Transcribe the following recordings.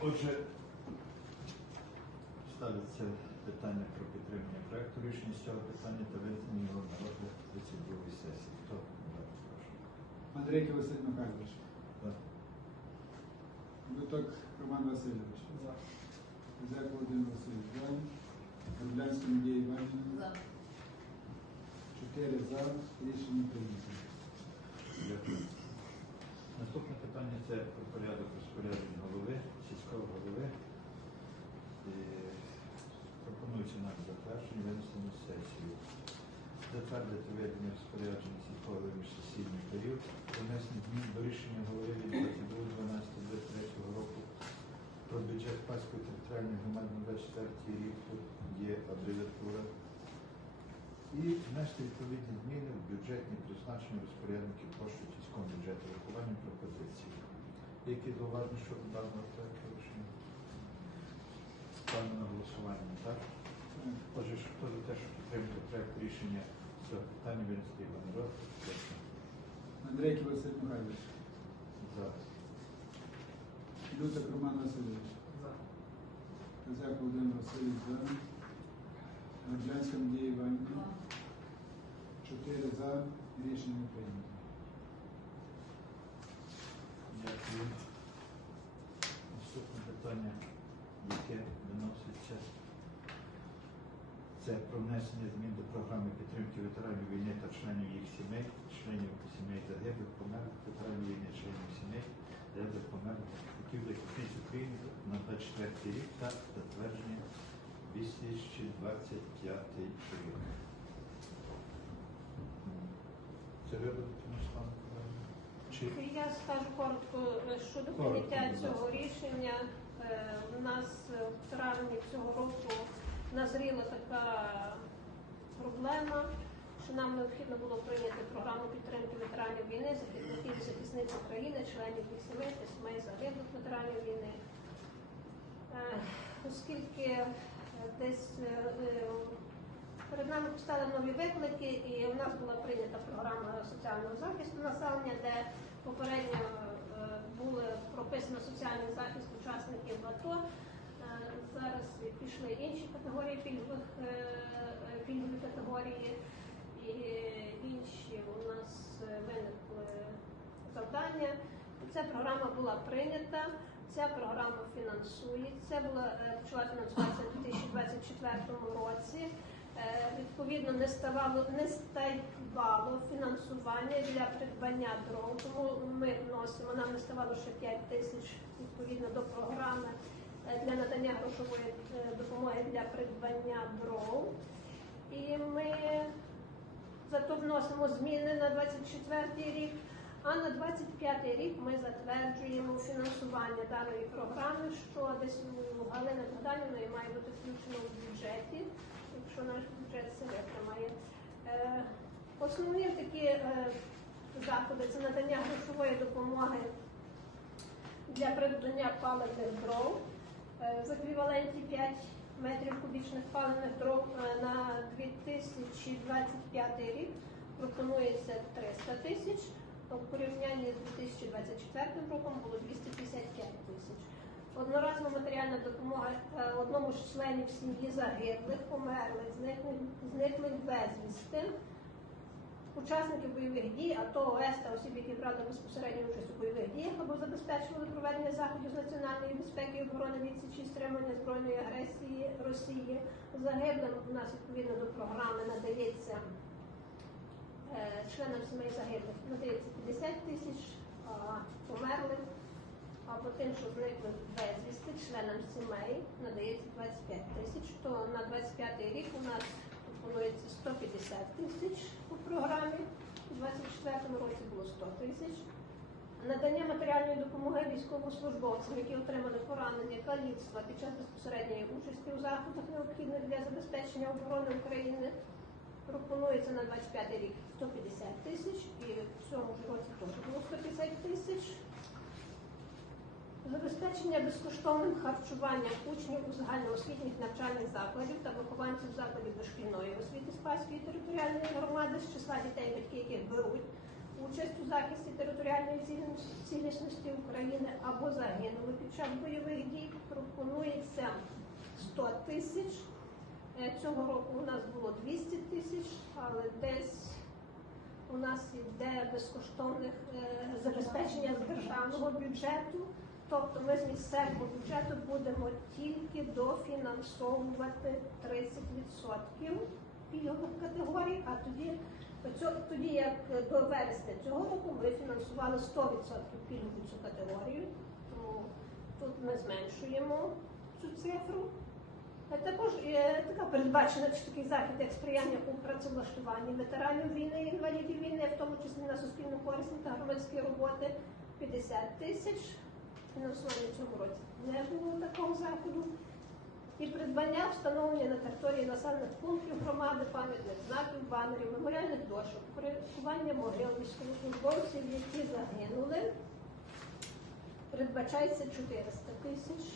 Отже, ставиться питання про підтримання проекту. Рішення з цього питання та винесення його на розгляд 32 сесії. Хто? Прошу. Андрейки Василь Михайлович. За. Люток Роман Васильович. За. Козак Володимир Васильович. За. Рублянська Надія Іванівна. За. Чотири за. Рішення прийнято. Дякую. Наступне питання це про порядок розпорядження голови, сільського голови. І пропонується нам затвердження винесення на сесію. Затвердити ведення розпорядження сільського міжсесійний період, внесення змін до рішення голови від 22.12.23 року про бюджет Паської територіальної громади на 24 рік, є абревіатура. І внести відповідні зміни в бюджетні призначення розпорядників коштів сільського бюджету, врахуванням пропозицій. Які зауваження щодо даного проекту рішення? Ставлю на голосування, так? Отже, що хто за те, щоб підтримати проект рішення з питання винести його на розгляд? Василь Михайлович. За. Люток Роман Васильович. За. Козак Володимир Васильович. За. Рублянська Надія Іванівна. Чотири за. Рішення прийнято. Дякую. Наступне питання, яке виноситься, це про внесення змін до програми підтримки ветеранів війни та членів їх сімей, членів сімей загиблих, померлих ветеранів війни, членів сімей, загиблих, померлих захисників захисниць України на 24 рік та затвердження 2025 рік. М. Це ви будете Мирослава Миколаївна? Чи Я скажу коротко е, щодо прийняття цього рішення. Е, У нас в травні цього року назріла така проблема, що нам необхідно було прийняти програму підтримки ветеранів війни, захисників захисниць України, членів їх сімей та сімей загиблих ветеранів війни. Е, Оскільки десь Перед нами постали нові виклики, і в нас була прийнята програма соціального захисту населення, де попередньо е, були прописано соціальний захист учасників АТО. Е, Зараз пішли інші категорії пільгових е, пільгові категорії, і інші у нас виникли завдання. Ця програма була прийнята. Ця програма фінансується, була почала фінансуватися у 2024 році. Е, Відповідно, не ставало не ставало фінансування для придбання дров. Тому ми вносимо. Нам не ставало ще 5 тисяч відповідно до програми е, для надання грошової е, допомоги для придбання дров. І ми зато вносимо зміни на 24 рік. А на 25 рік ми затверджуємо фінансування даної програми, що десь у Галини Богданівної має бути включено в бюджеті, якщо наш бюджет це витримає. Е, Основні такі е, заходи це надання грошової допомоги для придбання паливних дров е, в еквіваленті 5 метрів кубічних паливних дров е, на 2025 рік пропонується 300 тисяч. В порівнянні з 2024 роком було 255 тисяч. Одноразова матеріальна допомога е, одному з членів сім'ї загиблих, померлих, зниклих, зниклих безвісти, учасників бойових дій, АТО, ОС та осіб, які брали безпосередню участь у бойових діях або забезпечували проведення заходів з національної безпеки і оборони відсічі стримання збройної агресії Росії. Загиблим у нас відповідно до програми надається е, членам сімей загиблих надається 50 тисяч, померлих або тим, що безвісти, членам сімей надається 25 тисяч, то на 25 рік у нас пропонується 150 тисяч у програмі, у 24 році було 100 тисяч. Надання матеріальної допомоги військовослужбовцям, які отримали поранення, каліцтва під час безпосередньої участі у заходах, необхідних для забезпечення оборони України, пропонується на 25 рік 150 тисяч, і в цьому році теж було 150 тисяч. Забезпечення безкоштовним харчуванням учнів у загальноосвітніх навчальних закладів та вихованців закладів дошкільної освіти Спаської територіальної громади з числа дітей, батьки яких беруть участь у захисті територіальної цілісності- України або загинули під час бойових дій. Пропонується 100 тисяч. Е, Цього року у нас було 200 тисяч, але десь у нас йде безкоштовних е, забезпечення з державного бюджету. Тобто ми з місцевого бюджету будемо тільки дофінансовувати 30% пільгових категорій, а тоді, тоді як до вересня цього року ми фінансували 100% пільгову цю категорію. Тому тут ми зменшуємо цю цифру. Також є така передбачена такий захід, як сприяння у працевлаштуванні ветеранів війни, інвалідів війни, в тому числі на суспільно корисні та громадські роботи 50 тисяч. Фінансування в цьому році не було такого заходу. І придбання встановлення на території населених пунктів громади пам'ятних знаків, банерів, меморіальних дошок, порядкування могил військовослужбовців, які загинули. Передбачається 400 тисяч.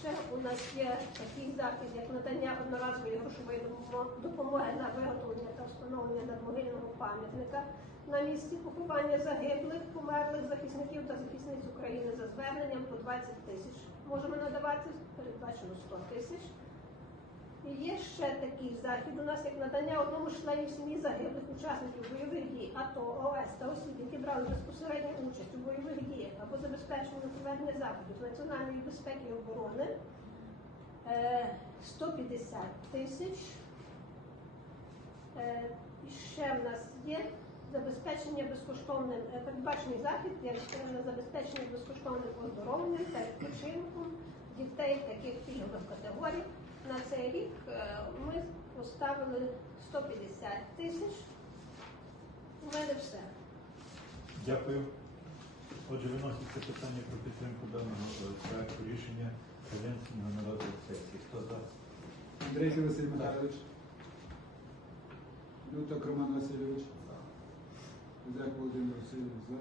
Ще у нас є такий захід, як надання одноразової грошової допомоги на виготовлення та встановлення надмогильного пам'ятника на місці поховання загиблих, померлих захисників та захисниць України за зверненням по 20 тисяч. Можемо надавати, передбачено 100 тисяч. І є ще такий захід у нас, як надання одному з членів сім'ї загиблих учасників бойових дій, АТО, ОС та осіб, які брали безпосередню участь у бойових діях або забезпечення проведення заходів національної безпеки і оборони е, 150 тисяч. Е, І ще в нас є забезпечення безкоштовним, е, передбачений захід е, забезпечення безкоштовним оздоровленням та відпочинком дітей таких пільгових категорій. На цей рік е, ми поставили 150 тисяч. У мене все. Дякую. Отже, виноситься питання про підтримку даного е, проекту рішення Калянського народної сесії. Хто за? Андрейки Василь Михайлович. Люток Роман Васильович. Козак Володимир Васильович за.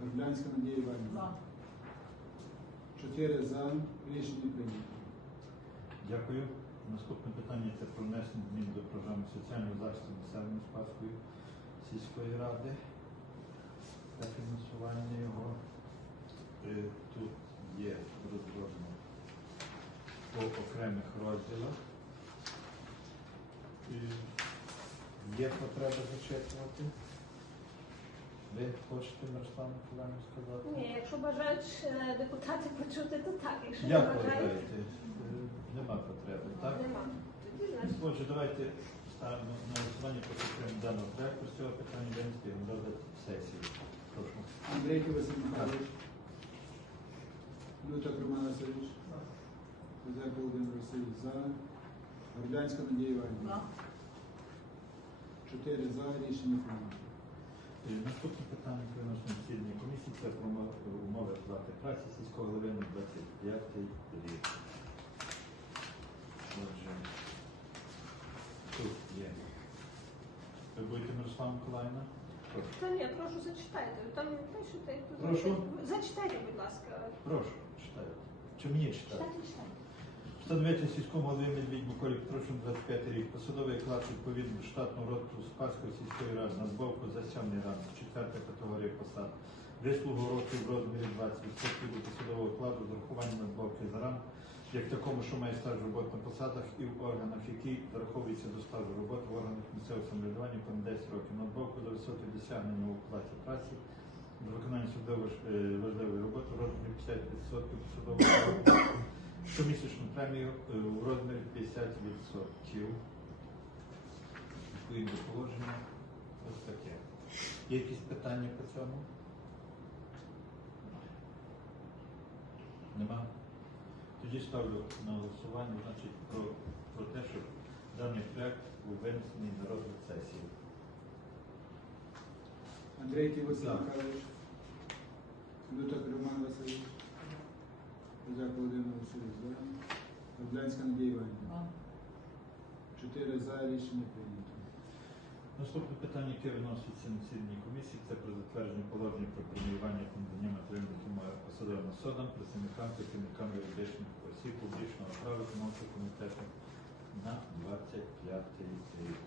Верблянська Надія Іванівна. Чотири за. Рішення прийнято. Дякую. Наступне питання це про внесення змін до програми соціального захисту населення Спаської сільської ради та фінансування його. Е, Тут є розроблено по окремих розділах. Є потреба зачитувати. Ви хочете Мирослав Миколаївна сказати? Ні, якщо бажають е, депутати почути, то так. Якщо не Як бажають, вважаєте? Е, Нема потреби, так? нема. Тоді значить. Отже, давайте ставимо на голосування про підтримку даного проекту. З цього питання винести на розгляд сесії. Прошу. Андрейки Василь Михайлович. Люток Роман Васильович. Козак Володимир Васильович за. Верблянська Надія Іванівна. Чотири за. Рішення прийнято. Наступне питання про національній комісії це про умови- оплати праці сільського голови на 25 рік. Отже, тут є. Ви будете Мирослава Миколаївна? Та ні, прошу зачитайте. Там пишете, Прошу. Зачитайте, будь ласка. Прошу, читаю. Чи мені читати? Читайте, читайте. Встановити сільському голові Медвідь Миколі Петровичу 25 рік. Посадовий оклад відповідно штатного року Спаської сільської ради на збавку за сьомий ранг, четверта категорія посад. Вислугу років в розмірі 20% до посадового окладу з урахуванням надбавки за ранг, як такому, що має стаж роботи на посадах і в органах, які зараховуються до стажу роботи в органах місцевого самоврядування понад 10 років. Надбавку за високе досягнення у оплаті праці за виконання судово е, важливої роботи в розмірі 50% посадового окладу. Щомісячну премію е, у розмірі 50%. Відповідно до положення. Ось таке. Є якісь питання по цьому? Нема? Тоді ставлю на голосування значить, про, про те, щоб даний проект був винесений на розгляд сесії. Андрейки Василь Так. Михайлович. Люток Роман Васильович. Козак Володимир Васильович за. Верблянська Надія Іванівна. Чотири за. Рішення прийнято. Наступне питання, яке виноситься на цільній комісії, це про затвердження положення про преміювання та надання матеріальних посадовим особам, працівникам та керівникам юридичних осіб публічного права виконавчого комітету на 25 рік.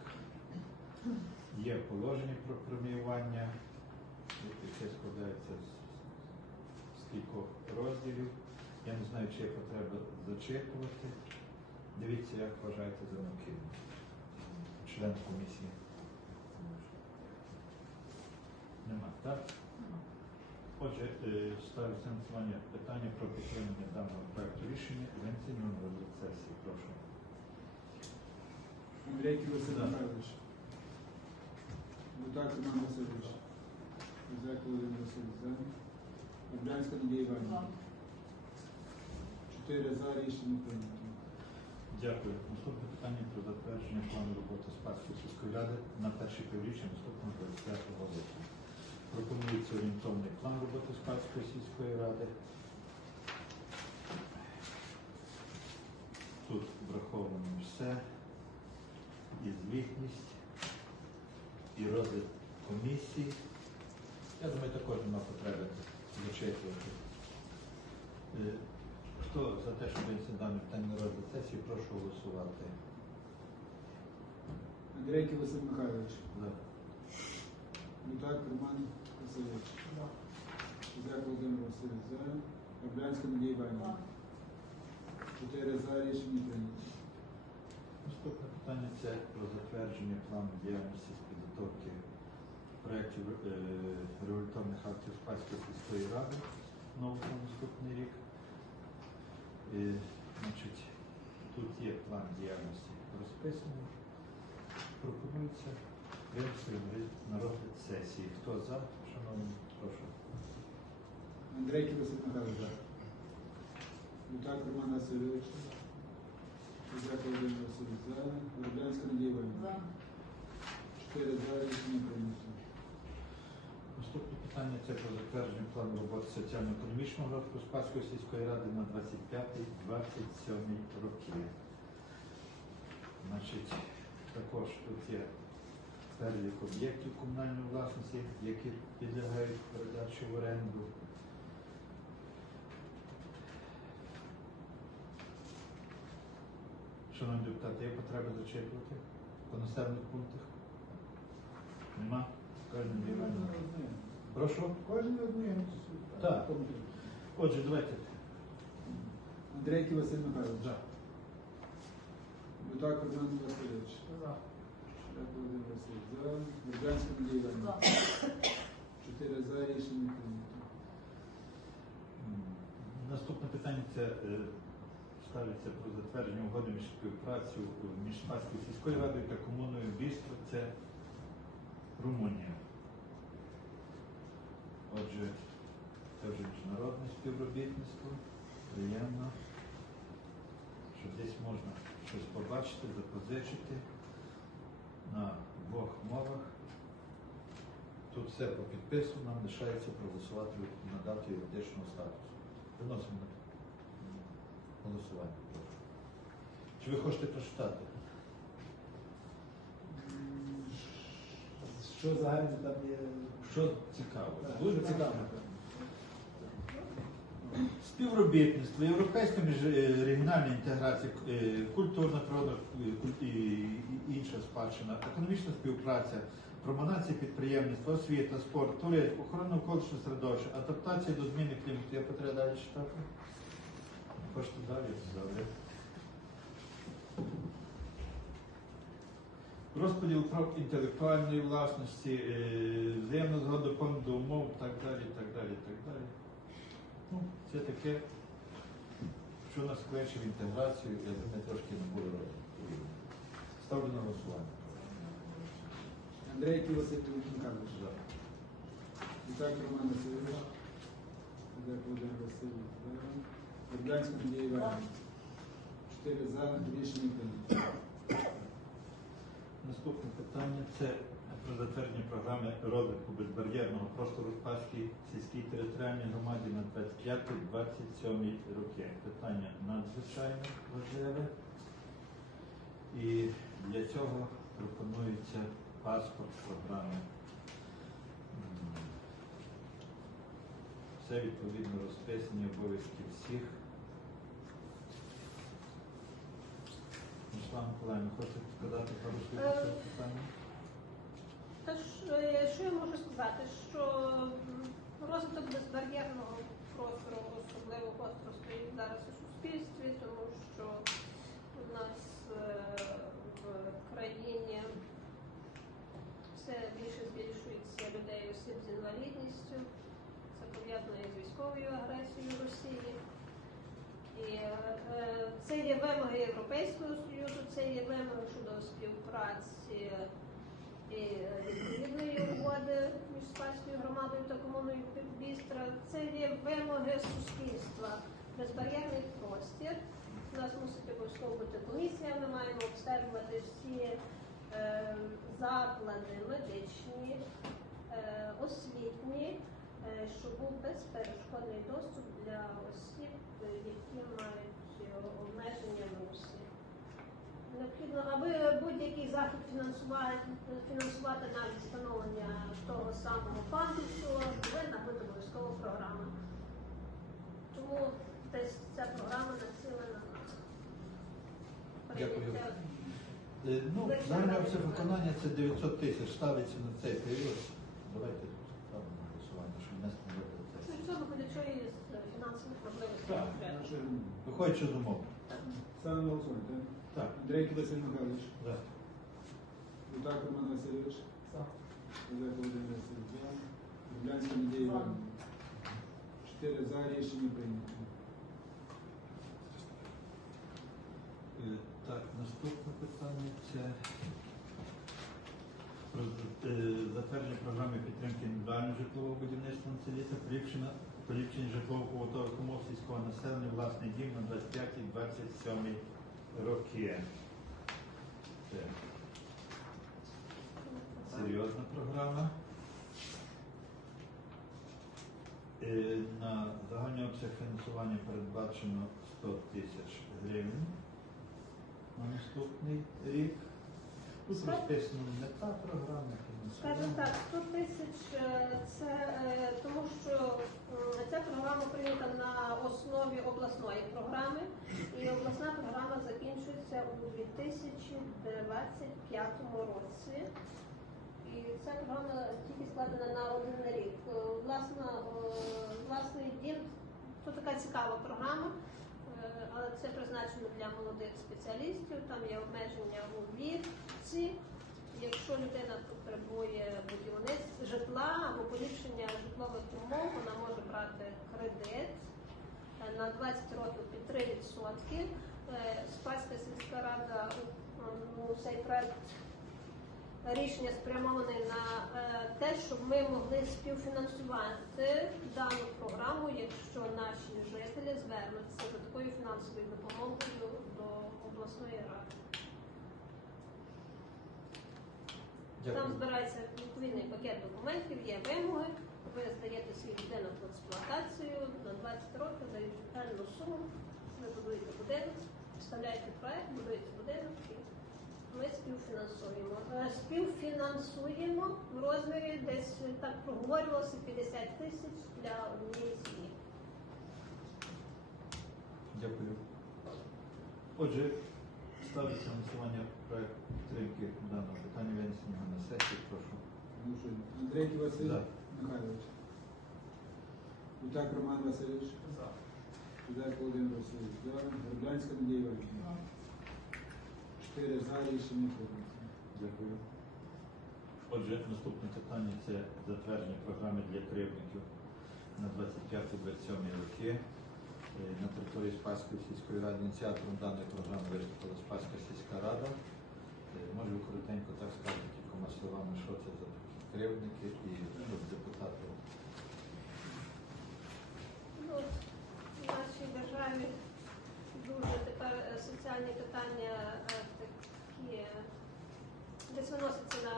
Є положення про преміювання, яке складається з кількох розділів. Я не знаю, чи є потреба зачитувати. Дивіться, як вважаєте за необхідне. Член комісії. Нема, так? Отже, е, ставлю на питання про підтримання даного проекту рішення Венційного на сесії. Прошу. Андрейки Василь. Михайлович. Гутак Роман Васильович. Козак Володимир Васильович. За. Надія Іванівна. Чотири за рішення прийнято. Дякую. Наступне питання про затвердження плану роботи Спасської сільської ради на перше півріччя наступного 25 року. Пропонується орієнтовний план роботи Спасської сільської ради. Тут враховано все, і звітність, і розгляд комісії. Я думаю, також нема потреби зачитувати. Хто за те, щоб винести дане питання на розгляд сесії, прошу голосувати. Андрейки Василь Михайлович. За. Гутак Роман Васильович. Козак Володимир Васильович. За. Орлянська Надія Іванівна. Чотири за рішення прийнято. Наступне питання це про затвердження плану діяльності з підготовки проєктів е, регуляторних актів Спаської сільської ради на наступний рік. Е, значить, тут є план діяльності розписаний. Пропонується на розгляд сесії. Хто за? Шановні, прошу. Андрейки Василь Михайлович. Гутак Роман Васильович. Козак Володимир Васильович. За. Орлянська Надія Іванівна. Чотири за рішення прийнято. Питання це про затвердження плану роботи соціально-економічного розвитку Спаської сільської ради на 25-27 роки. Значить, також тут є перелік об'єктів комунальної власності, які підлягають передачі в оренду. Шановні депутати, є потреба зачитувати по населених пунктах? Нема? Кожен Іванівна. Прошу. Кожен одну Так. Отже, давайте. Андрейки Василь Михайлович. За. Гутак Роман Васильович. Шляк Володимир Васильович. За. Бердянська Надія Іванівна. Чотири за рішення прийнято. Наступне питання це е, ставиться про затвердження угоди між співпрацю між Спаською сільською радою та комуною Бістро. Це Румунія. Отже, це вже міжнародне співробітництво. Приємно, що десь можна щось побачити, запозичити на двох мовах. Тут все по підпису, нам лишається проголосувати надати юридичного статусу. Виносимо голосування. Чи ви хочете прочитати? Що загально там є? Що цікаво? Дуже цікаво. Співробітництво, європейська міжрегіональна інтеграція, е, культурна природа е, і і інша спадщина, економічна співпраця, промонація підприємництва, освіта, спорт, туризм, охорона навколишнього середовища, адаптація до зміни клімату. Я потрібно далі читати? Хочете далі? Добре. Розподіл прав інтелектуальної власності, е, взаємна згода пом- умов, так далі, так далі, так далі. Ну, це таке, що нас кличе в інтеграцію, я думаю, трошки не буде розвитку. Ставлю на голосування. Андрейки Василь Михайлович. Гутак Роман Васильович. Козак Володимир Васильович. За. Бердянська Надія Іванівна. Чотири за рішення прийнято. Наступне питання це про затвердження програми розвитку безбар'єрного простору в Спаській сільській територіальній громаді на 25-27 роки. Питання надзвичайно важливе. І для цього пропонується паспорт програми. Все відповідно розписані обов'язки всіх. Руслан Миколаївна, хочете сказати пару слів про це питання? Та ж, е, що я можу сказати, що розвиток безбар'єрного простору особливо гостро стоїть зараз у суспільстві, тому що у нас е, в країні все більше збільшується людей осіб з інвалідністю. Це пов'язано із військовою агресією Росії. І е, це є вимоги Європейського Союзу, це є вимоги щодо співпраці і е, відповідної угоди між спальською громадою та комуною Бістра. Це є вимоги суспільства, безбар'єрний простір. У нас мусить обов'язково комісія, ми маємо обстежувати всі е, заклади медичні, е, освітні, е, щоб був безперешкодний доступ для осіб, які мають е, обмеження в русі. Необхідно, аби будь-який захід фінансувати, фінансувати навіть встановлення того самого пандусу, повинна бути обов'язкова програма. Тому десь ця програма націлена на прийняття. Е, Ну, все виконання це 900 тисяч ставиться на цей період. Давайте ставимо на голосування, щоб внести на Це це. все виходячи із е, фінансових можливостей. Так. бюджету. Наше Виходячи з умов. Ставимо на голосування, так? Так. Андрей Василь Михайлович, За. Гутак Роман Васильович, Олег Володимир Васильович, за. Рублянська Надія Іванівна. Чотири за рішення прийнято. Е, Так, наступне питання це про е, затвердження програми підтримки індивідуального житлового будівництва на селі та поліпшення, поліпшення житлово-побутових умов сільського населення власний дім на 25-27 роки. Це серйозна програма. Е, На загальний обсяг фінансування передбачено 100 тисяч гривень на наступний рік. Тут розписано не та програма Скажімо так, 100 тисяч е, це е, тому, що ця програма прийнята на основі обласної програми, і обласна програма закінчується у 2025 році. І ця програма тільки складена на один рік. Е, Власна, власний дім то така цікава програма, але це призначено для молодих спеціалістів. Там є обмеження у віці. Якщо людина потребує будівництва житла або поліпшення житлових умов, вона може брати кредит е, на 20 років під 3%. Е, Спаська сільська рада ну, цей проект рішення спрямоване на е, те, щоб ми могли співфінансувати дану програму, якщо наші жителі звернуться за такою фінансовою допомогою до обласної ради. Там збирається відповідний пакет документів, є вимоги. Ви здаєте свій будинок в експлуатацію на 20 років, дають певну суму, ви будуєте будинок, вставляєте проект, будуєте будинок і ми співфінансуємо. Е, Співфінансуємо в розмірі десь е, так проговорювалося 50 тисяч для однієї сім'ї. Дякую. Отже, ставиться на голосування проект підтримки даного питання винесення на сесію. Прошу. Голосуємо. Андрей Василь За. Михайлович. Гутак Роман Васильович. Олег Володимир Васильович, за. Надія Іванівна. Чотири за рішення прийнято. Дякую. Отже, наступне питання це затвердження програми для кривдників на 25-27 роки. Е, На території Спаської сільської ради ініціатором даної програми виступила Спаська сільська рада. Е, Може, ви коротенько так скажете кількома словами, що це за такі кривдники і депутати. Ну, в нашій державі дуже тепер соціальні питання е, такі десь виносяться на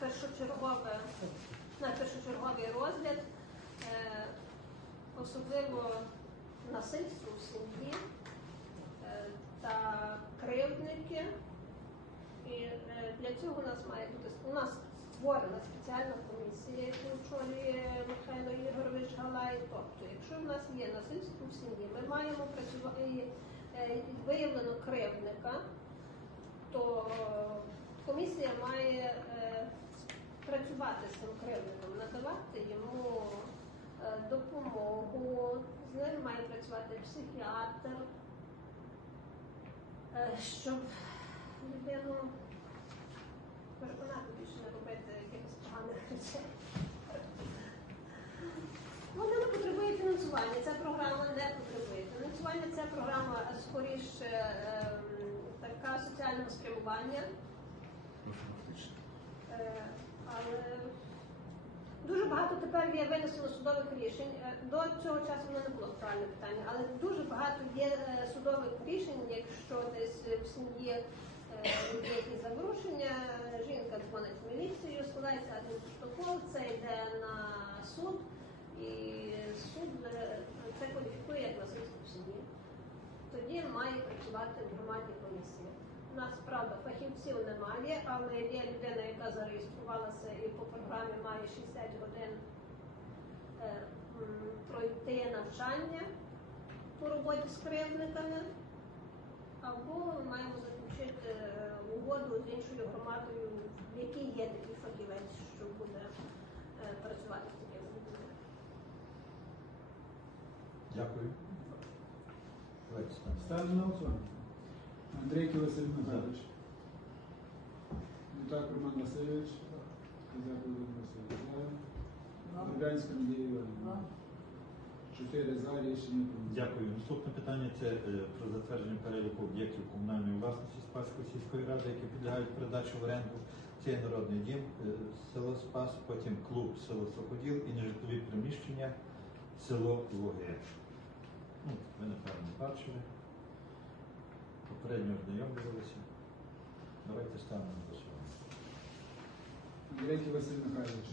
першочергове, на першочерговий розгляд, особливо насильство в сім'ї е, та кривдники. І е, для цього у нас має бути у нас створена спеціальна комісія, яку очолює Михайло Ігорович Галай. Тобто, якщо в нас є насильство в сім'ї, ми маємо працювати е, виявлено кривдника, то комісія має працювати з цим кривдником, надавати йому допомогу. З ним має працювати психіатр, е, щоб людину переконати більше не робити якихось поганих речей. Вона не потребує фінансування. Ця програма не потребує фінансування. Ця програма е, скоріше ем, така соціального спрямування. Е, Але дуже багато тепер є винесено судових рішень. Е, До цього часу воно не було правильне питання, але дуже багато є е, судових рішень, якщо десь в сім'ї е, якісь заворушення, жінка дзвонить в міліцію, складається адмінпротокол, це йде на суд, і суд це кваліфікує як насильство в сім'ї. Тоді має працювати в громаді комісія. У нас правда фахівців немає, але є людина, яка зареєструвалася і по програмі має 60 годин пройти навчання по роботі з кривдниками, або ми маємо заключити е, угоду з іншою громадою, в якій є такий фахівець, що буде е, працювати з такими людьми. Дякую. Ставлю на голосування. Андрейки Василь Михайлович. Гутак Роман Васильович. Козак Володимир Васильович. Надія Іванівна. Чотири за рішення прийнято. Дякую. Наступне питання це е, про затвердження переліку об'єктів комунальної власності Спаської сільської ради, які підлягають передачі в оренду. Це народний дім, е, село Спас, потім клуб село Суходіл і нежитлові приміщення село Луги. Ну, ви напевно бачили. Попередньо ознайомлювалися. Давайте ставимо на голосування. Андрейки Василь Михайлович.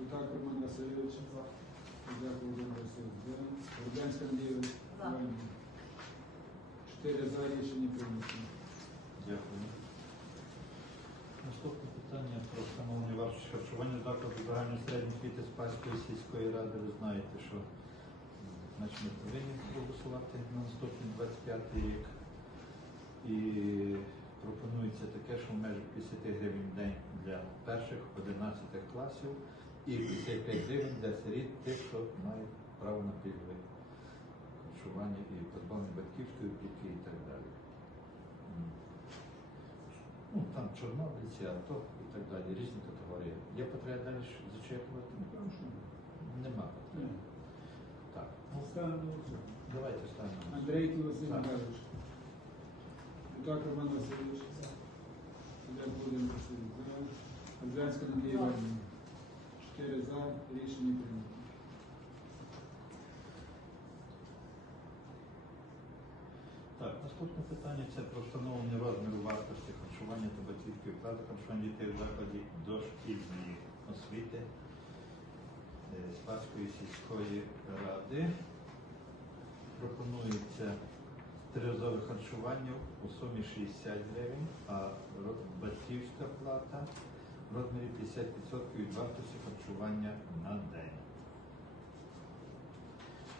Гутак Роман Васильович. Козак Володимир Васильович. За. Лубянська Чотири за рішення прийнято. Дякую. Наступне питання про встановлення вартості харчування закладу загальної середньої освіти Спаської сільської ради. Ви знаєте, що ми повинні проголосувати на наступний 25 рік. І пропонується таке, що в межах 50 гривень в день для перших 11 класів і 55 гривень для сиріт, тих, що мають право на пільгове харчування і позбавлення батьківської опіки і так далі. Ну, там чорнобильці, АТО і так далі, різні категорії. Є потреба далі зачекувати? Нема потреби. Так, давайте станемо. Андрейки Василь. Михайлович. Роман Васильович. Козак Володимир Васильович. Лубянська Надія Іванівна. Чотири за рішення прийнято. Так, наступне питання це про встановлення розміру вартості харчування та батьківської плати харчування дітей в закладі дошкільної освіти е, Спаської сільської ради. Пропонується триразове харчування у сумі 60 гривень, а батьківська плата в розмірі 50% від вартості харчування на день.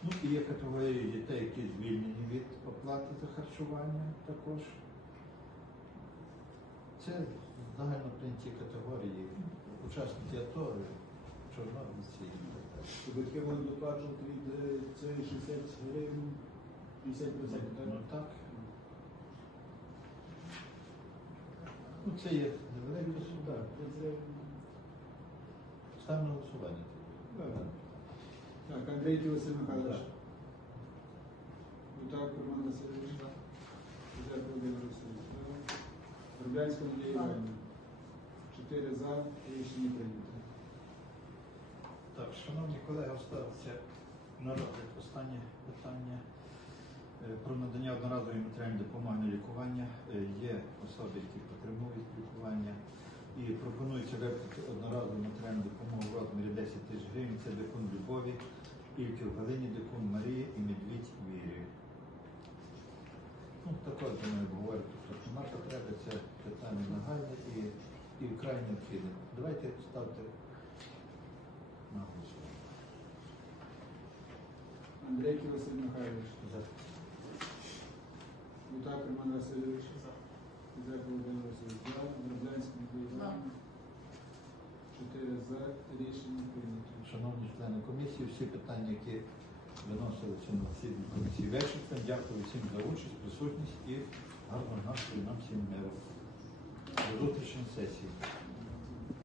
Ну і є категорії дітей, які звільнені від оплати за харчування також. Це загально прийняті категорії, учасники АТО, чорнобильці і так далі. Батьки можуть доплачувати від е, цієї 60 гривень 50%, Ну так. Ну це є невелике суда. Так, це- Ставимо на голосування. Так. Так, Андрейки Василь Михайлович. Так. Гутак Роман Васильович. Козак Володимир Васильович. За. Рублянська Надія Іванівна. Чотири за рішення прийнято. Так, шановні колеги, оставиться на розгляд останнє питання про надання одноразової матеріальної допомоги на лікування. Е, Є особи, які потребують лікування. І пропонується виплатити одноразову матеріальну допомогу в розмірі 10 тисяч гривень. Це дикун Любові, Ільків Галині, дикун Марії і Медвідь Вірі. Ну, також ми говоримо, що нема потреби, це питання нагальне і, і вкрай необхідне. Давайте ставте на голосування. Андрейки Василь Михайлович. За. Гутак Роман Васильович. Козак Володимир Васильович за. Надія Іванівна. Чотири за. Рішення прийнято. Шановні члени комісії, всі питання, які виносилися на засіданні комісії вичерпані. Дякую всім за участь, присутність і гарного настрою нам всім миру. До зустрічі на сесії.